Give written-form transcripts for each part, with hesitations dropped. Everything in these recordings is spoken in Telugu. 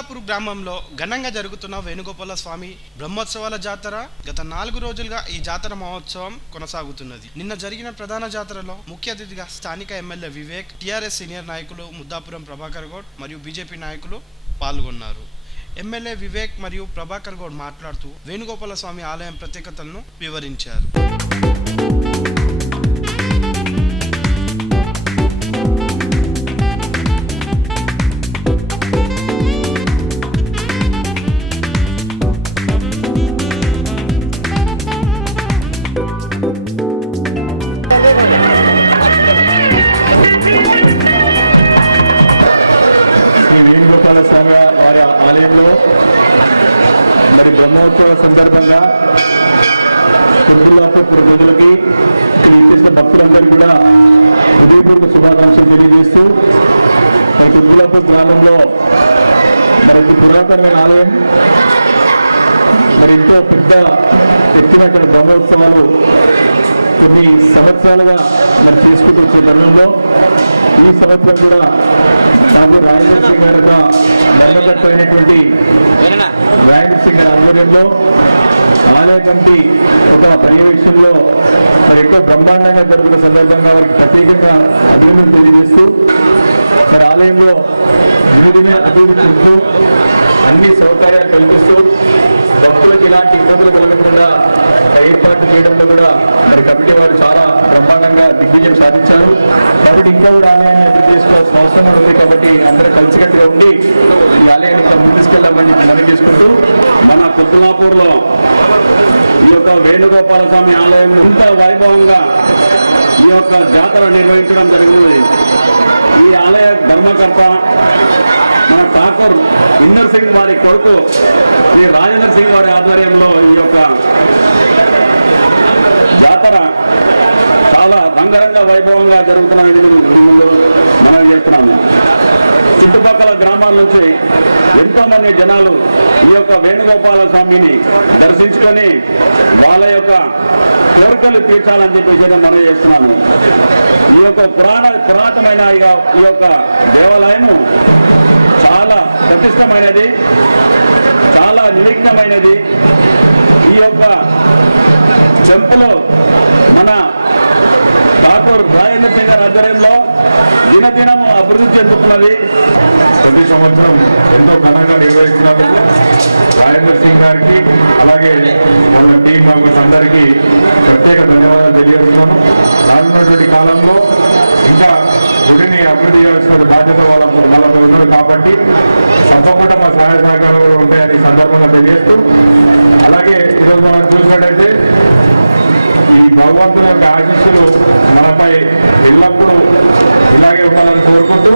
కుత్బుల్లాపూర్ గ్రామంలో ఘనంగా జరుగుతున్న వేణుగోపాల స్వామి బ్రహ్మోత్సవాల జాతర గత 4 రోజులుగా ఈ జాతర మహోత్సవం కొనసాగుతున్నది. నిన్న జరిగిన ప్రధాన జాతరలో ముఖ్య అతిథిగా స్థానిక ఎమ్మెల్యే వివేక్, టీఆర్ఎస్ సీనియర్ నాయకులు ముద్దాపురం ప్రభాకర్ గౌడ్ మరియు బీజేపీ నాయకులు పాల్గొన్నారు. ఎమ్మెల్యే వివేక్ మరియు ప్రభాకర్ గౌడ్ మాట్లాడుతూ వేణుగోపాల స్వామి ఆలయం ప్రత్యేకతలను వివరించారు. శ్రీ వేణుగోపాల స్వామి వారి ఆలయంలో మరి బ్రహ్మోత్సవాల సందర్భంగా కుత్బుల్లాపూర్ ప్రజలకి ఇక్కడ ఇచ్చేసిన భక్తులందరికీ కూడా హృదయపూర్వక శుభాకాంక్షలు తెలియజేస్తూ మరి కుత్బుల్లాపూర్ గ్రామంలో మరి పురాతనమైన ఆలయం, మరి ఎంతో పెద్ద ఎత్తున ఇక్కడ బ్రహ్మోత్సవాలు కొన్ని సంవత్సరాలుగా మరి చేసుకుంటూ వచ్చే తరుణంలో ఈ సంవత్సరం కూడా ఠాకూర్ రాజేంద్ర సింగ్ గారి యొక్క ధర్మకర్త అయినటువంటి రాజేంద్ర సింగ్ గారి ఆధ్వర్యంలో ఆలయ కమిటీ ఒక పర్యవేక్షణలో మరి ఎక్కువ బ్రహ్మాండంగా జరుగుతున్న సందర్భంగా వారికి ప్రత్యేకంగా అభినందనలు తెలియజేస్తూ మరి ఆలయంలో దినదిన అభివృద్ధి చెందుతూ అన్ని సౌకర్యాలు కల్పిస్తూ భక్తులకు ఇలాంటి ఇబ్బందులు కలగకుండా ఏర్పాటు చేయడంలో కూడా మరి కమిటీ వారు చాలా బ్రహ్మాండంగా దిగ్విజయం సాధించారు. కాబట్టి ఇంకా కూడా ఆలయాన్ని అభివృద్ధి చేసుకోవాల్సిన అవసరం కూడా ఉంది. కాబట్టి అందరూ కలిసికట్టుగా ఉండి ఈ ఆలయాన్ని ఇంకా ముందు తీసుకెళ్లామని మనం చేసుకుంటూ మన కుత్బుల్లాపూర్లో ఈ యొక్క వేణుగోపాల స్వామి ఆలయం ఇంత వైభవంగా ఈ యొక్క జాతర నిర్వహించడం జరిగింది. ఈ ఆలయ ధర్మకర్త మన ఠాకూర్ ఇందర్ సింగ్ వారి కొడుకు శ్రీ రాజేంద్ర సింగ్ వారి ఆధ్వర్యంలో ఈ యొక్క జాతర చాలా రంగరంగ వైభవంగా జరుగుతున్నాయని మీ ముందు మనం చేస్తున్నాము. చుట్టుపక్కల గ్రామాల నుంచి ఎంతోమంది జనాలు ఈ యొక్క వేణుగోపాల స్వామిని దర్శించుకొని వాళ్ళ యొక్క కోరికలు తీర్చాలని చెప్పేసి మనం చేస్తున్నాము. ఈ యొక్క పురాతనమైన ఈ యొక్క దేవాలయము చాలా ప్రతిష్టమైనది, చాలా నిర్విఘ్నమైనది. ఈ యొక్క టెంపుల్ మన ఠాకూర్ రాజేంద్ర సింగ్ గారి ఆధ్వర్యంలో దినదినం అభివృద్ధి చెందుతున్నది. ప్రతి సంవత్సరం ఎంతో ఘనంగా నిర్వహిస్తున్నందుకు రాజేంద్ర సింగ్ గారికి అలాగే వాళ్ళ టీం మెంబర్స్ అందరికీ ప్రత్యేక ధన్యవాదాలు తెలియజేస్తున్నాను. రానున్నటువంటి కాలంలో ఇంకా గుడిని అభివృద్ధి చేయాల్సిన బాధ్యత వాళ్ళపై ఉన్నది కాబట్టి తప్పకుండా మా సహాయ సహకారాలు కూడా ఉంటాయని సందర్భంగా తెలియజేస్తూ, అలాగే ఈరోజు మనం చూసినట్టయితే ఈ భగవంతుని యొక్క ఆశీస్సులు మనపై ఎల్లప్పుడూ ఇలాగే ఉండాలని కోరుకుంటూ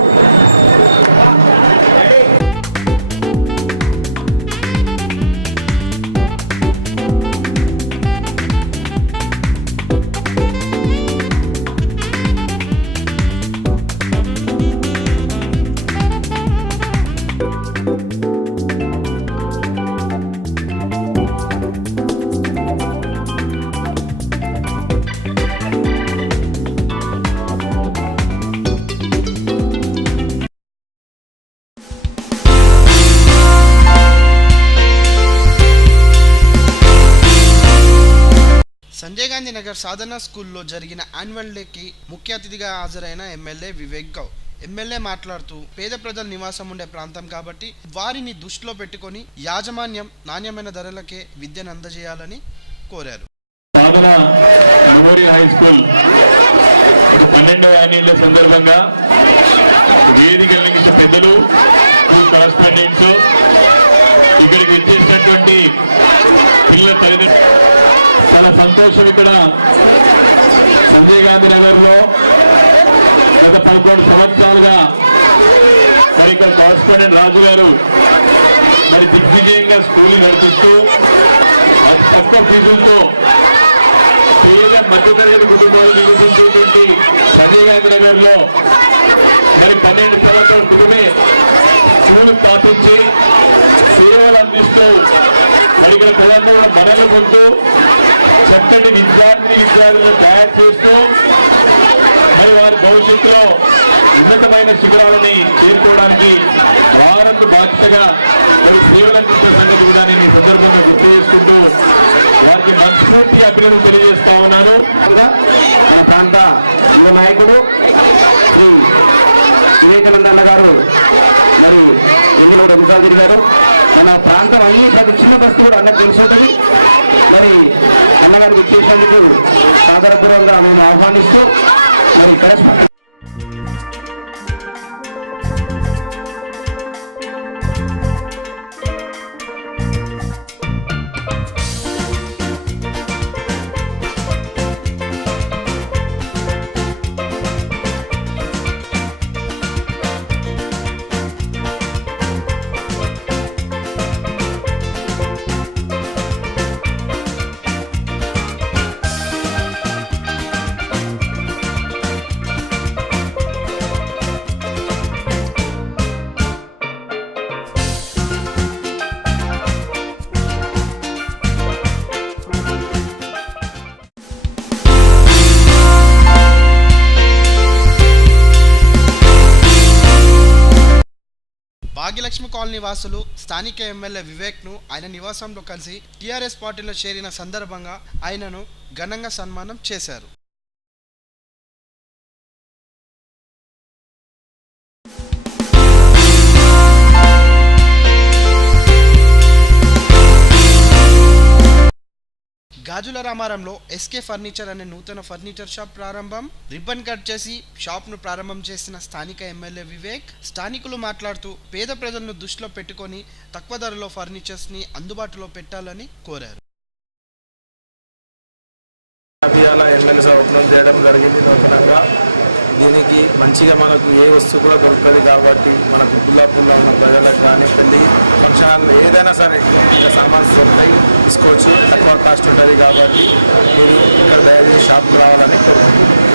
సంజయ్ గాంధీ నగర్ సాధన స్కూల్లో జరిగిన యాన్యువల్ డేకి ముఖ్య అతిథిగా హాజరైన ఎమ్మెల్యే వివేక్ గౌడ్. ఎమ్మెల్యే మాట్లాడుతూ పేద ప్రజలు నివాసం ఉండే ప్రాంతం కాబట్టి వారిని దృష్టిలో పెట్టుకొని యాజమాన్యం నాణ్యమైన ధరలకే విద్యను అందజేయాలని కోరారు. సాధన మెమోరియల్ హై స్కూల్ ఒక 12వ యాన్యువల్ డే సందర్భంగా వేదిక అలంకరించిన పెద్దలు, స్కూల్ కరస్పాండెంట్స్, ఇక్కడికి విచ్చేసినటువంటి పిల్లల తల్లిదండ్రులు, చాలా సంతోషం. ఇక్కడ సంజయ్ గాంధీ నగర్ లో గత 11 సంవత్సరాలుగా మరి ఇక్కడ కరస్పాండెంట్ రాజు గారు మరి దిగ్విజయంగా స్కూల్ నడిపిస్తూ అతి తక్కువ ఫీజులతో పేద మధ్యతరగతి కుటుంబాలు నివసించేటువంటి సంజయ్ గాంధీ నగర్ లో మరి 12 సంవత్సరాల క్రితమే స్కూల్ స్థాపించి సేవలు అందిస్తూ మరి ఇక్కడ ప్రజలందరూ మనల్ని పొందుతూ చక్కటి విద్యార్థులను తయారు చేస్తూ మరి వారి భవిష్యత్తులో ఉన్నతమైన శిఖరాలని చేరుకోవడానికి వారంతు బాధ్యతగా మరి సేవలు అందిస్తున్న సంగతి కూడా నేను ఈ సందర్భంగా గుర్తు చేసుకుంటూ వారికి మనస్ఫూర్తిగా అభినందనలు తెలియజేస్తా ఉన్నాను. మన ప్రాంత యువ నాయకుడు శ్రీ వివేకానంద అన్న గారు మరి ఎన్నిలో ఎన్నిసార్లు తిరిగారు. మన ప్రాంతం అన్ని ప్రతి చిన్న బస్తీ కూడా అన్నకు తెలిసి ఉంటుంది. మరి అన్నగారికి ఇచ్చేసినందుకు సాదరపూర్వకంగా మేము ఆహ్వానిస్తూ మరి ఇక్కడ భాగ్యలక్ష్మి కాలనీ వాసులు స్థానిక ఎమ్మెల్యే వివేక్ను ఆయన నివాసంలో కలిసి టీఆర్ఎస్ పార్టీలో చేరిన సందర్భంగా ఆయనను ఘనంగా సన్మానం చేశారు. గాజుల రామారంలో ఎస్కే ఫర్నిచర్ అనే నూతన ఫర్నిచర్ షాప్ ప్రారంభం. రిబ్బన్ కట్ చేసి షాప్ను ప్రారంభం చేసిన స్థానిక ఎమ్మెల్యే వివేక్ స్థానికులు మాట్లాడుతూ పేద ప్రజలను దృష్టిలో పెట్టుకొని తక్కువ ధరలో ఫర్నిచర్స్ని అందుబాటులో పెట్టాలని కోరారు. ఎమ్మెల్యే ఓపెన్ చేయడం జరిగింది నూతనంగా. దీనికి మంచిగా మనకు ఏ వస్తువు కూడా దొరుకుతుంది కాబట్టి మనకు గుల్లాపూర్లో ఉన్న ప్రజలకు కానీ పెళ్ళి ఫంక్షన్ హాల్ ఏదైనా సరే ఇంకా సామాన్స్ దొరుకుతాయి, తీసుకోవచ్చు. తక్కువ కాస్ట్ ఉంటుంది కాబట్టి మీరు ఇక్కడ దయచేసి షాప్కి రావాలని కోరుకుంటున్నాను.